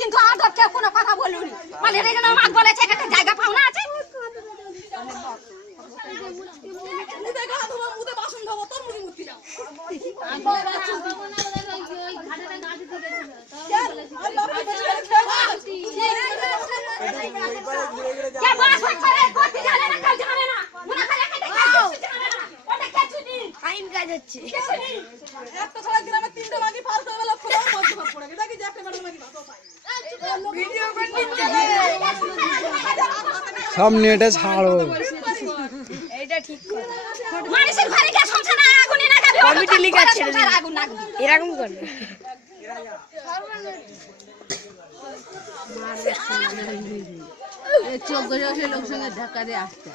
কিন্তু আদর কেউ কোনো কথা বলুনি মানে রেজনের মাছ বলেছে একটা জায়গা পাওনা আছে সব নেটে ছাড়ো এইটা ঠিক কথা মানুষের ঘরে কে সংসার আগুন না খাবে কমিটি লিখা ছেড়ে দিন আগুন লাগবে এরকম করে এই 14 লোক সঙ্গে ধাক্কা দিয়ে আসছে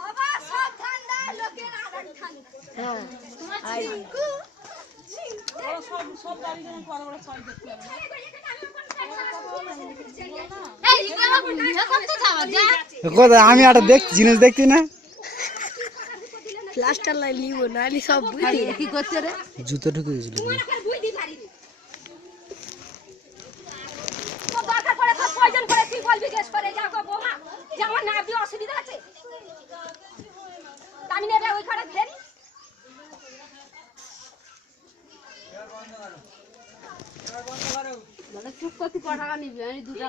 বাবা সব ঠান্ডা লোকের আগুন ঠান্ডা হ্যাঁ আই সব গাড়ি যখন বড় বড় ছয় দেখতে হবে কোথায় আমি একটা জিনিস দেখছি না প্লাস্টার লাই লিবো নালি সব বুঝি কি করছে রে জুতো ঢুকে গেছিল দরকার পড়ে তো প্রয়োজন করে তুই বলবি কেস করে যা গো বৌমা যে আমার না দিয়ে অসুবিধা আছে আমি নেবে ওই ঘরে ফেরি মানে চুপ করতে ক টাকা নিবি আমি 2 টাকা